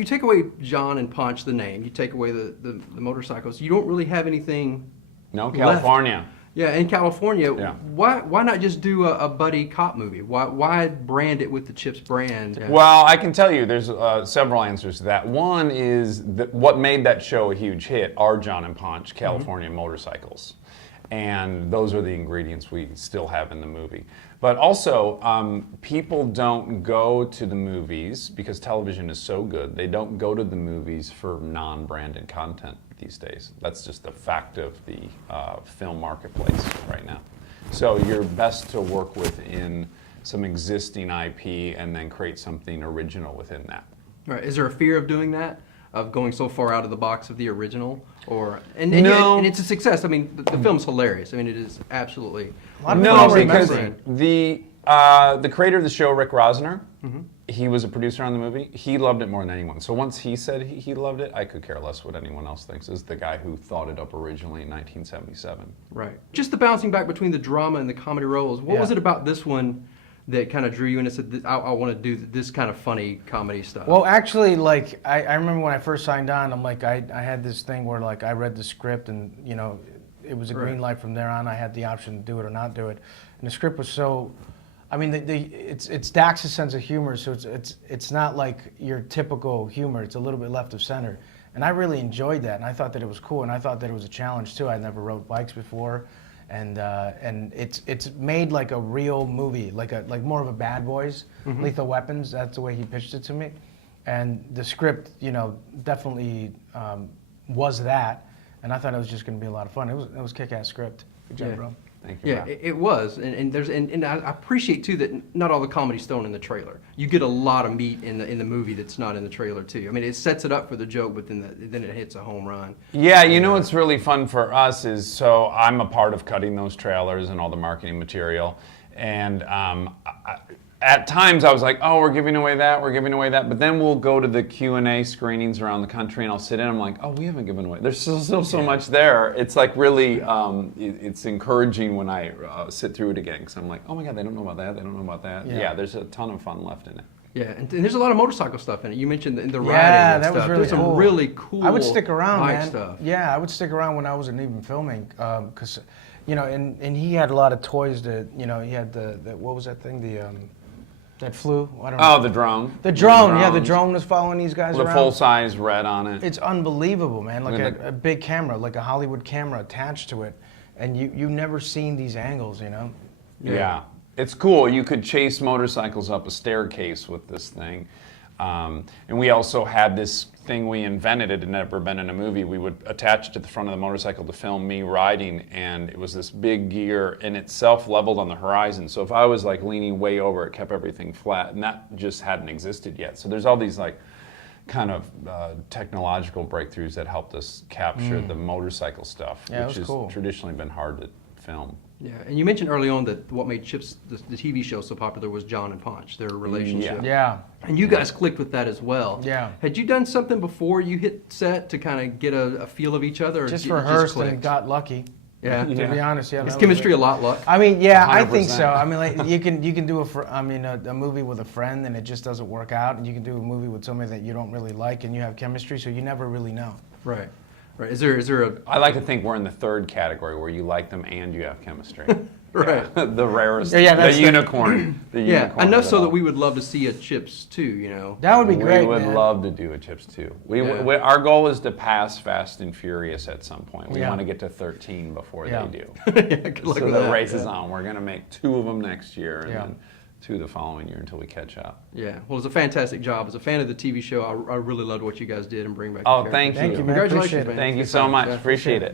You take away John and Punch, the name, you take away the motorcycles, you don't really have anything No, California. left. Yeah, in California, Yeah. why not just do a buddy cop movie? Why brand it with the Chips brand? Yeah. Well, I can tell you there's several answers to that. One is that what made that show a huge hit are John and Punch, California motorcycles. And those are the ingredients we still have in the movie. But also, people don't go to the movies because television is so good. They don't go to the movies for non-branded content these days. That's just the fact of the film marketplace right now. So you're best to work within some existing IP and then create something original within that. Right. Is there a fear of doing that? Of going so far out of the box of the original? And No. and it's a success. I mean, the film's hilarious. I mean, it is absolutely. No, because remember the creator of the show, Rick Rosner, he was a producer on the movie. He loved it more than anyone. So once he said he loved it, I could care less what anyone else thinks. Is the guy who thought it up originally in 1977. Right. Just the bouncing back between the drama and the comedy roles. What was it about this one that kind of drew you in and said, I want to do this kind of funny comedy stuff? Well, actually, like, I remember when I first signed on, I'm like, I had this thing where, like, I read the script and, you know, it was a green light from there on. I had the option to do it or not do it. And the script was so, I mean, it's Dax's sense of humor, so it's not like your typical humor. It's a little bit left of center. And I really enjoyed that, and I thought that it was cool, and I thought that it was a challenge, too. I'd never rode bikes before. And it's made like a real movie, like more of a Bad Boys, Lethal Weapons. That's the way he pitched it to me, and the script, you know, definitely was that. And I thought it was just going to be a lot of fun. It was kick-ass script. Good job, bro. Thank you. Yeah, it was, and I appreciate too that not all the comedy's thrown in the trailer. You get a lot of meat in the movie that's not in the trailer too. I mean, it sets it up for the joke, but then it hits a home run. Yeah, you know what's really fun for us is, so I'm a part of cutting those trailers and all the marketing material, and at times I was like, oh, we're giving away that, but then we'll go to the Q&A screenings around the country and I'll sit in, I'm like, oh, we haven't given away, there's still so much there. It's like really, it's encouraging when I sit through it again, because I'm like, oh my God, they don't know about that, Yeah, there's a ton of fun left in it. Yeah, and there's a lot of motorcycle stuff in it. You mentioned the riding and that stuff. was really There's cool. some really cool I would stick around, bike man. stuff. Yeah, I would stick around when I wasn't even filming, because, you know, and he had a lot of toys that, you know, he had the what was that thing, that flew? I don't know. Oh, the drone. The drone, yeah, the drones. drone was following these guys The around. full-size red on it. It's unbelievable, man. Like With a big camera, like a Hollywood camera attached to it. And you've never seen these angles, you know? Yeah. It's cool. You could chase motorcycles up a staircase with this thing. And we also had this thing we invented. It had never been in a movie. We would attach it to the front of the motorcycle to film me riding, and it was this big gear, and it self-leveled on the horizon. So if I was like leaning way over, it kept everything flat, and that just hadn't existed yet. So there's all these like kind of technological breakthroughs that helped us capture the motorcycle stuff, which has traditionally been hard to film. Yeah, and you mentioned early on that what made Chips, the TV show, so popular was John and Punch, their relationship. Yeah. And you guys clicked with that as well. Yeah. Had you done something before you hit set to kind of get a feel of each other? Or Just you rehearsed clicked? and got lucky. Yeah. To be honest, yeah. Is chemistry a lot luck? I mean, yeah, I think 100%. so. I mean, like you can do a movie with a friend and it just doesn't work out, and you can do a movie with somebody that you don't really like and you have chemistry, so you never really know. Right. Right. Is there a? I like to think we're in the third category where you like them and you have chemistry. Right. Yeah. The rarest, that's the unicorn. The Yeah, unicorn enough of it so that all. we would love to see a Chips too. You know. That would be great. We would man. love to do a Chips too. Our goal is to pass Fast and Furious at some point. We want to get to 13 before they do. Yeah. Good luck So with the that. race is on. We're going to make 2 of them next year, and Yeah. then 2 the following year until we catch up. Yeah. Well, it's a fantastic job. As a fan of the TV show, I really loved what you guys did and bring back. Oh, the thank characters. you. Thank you, man. Congratulations, Appreciate it. man. Thank you Good so time. much. Yeah. Appreciate it.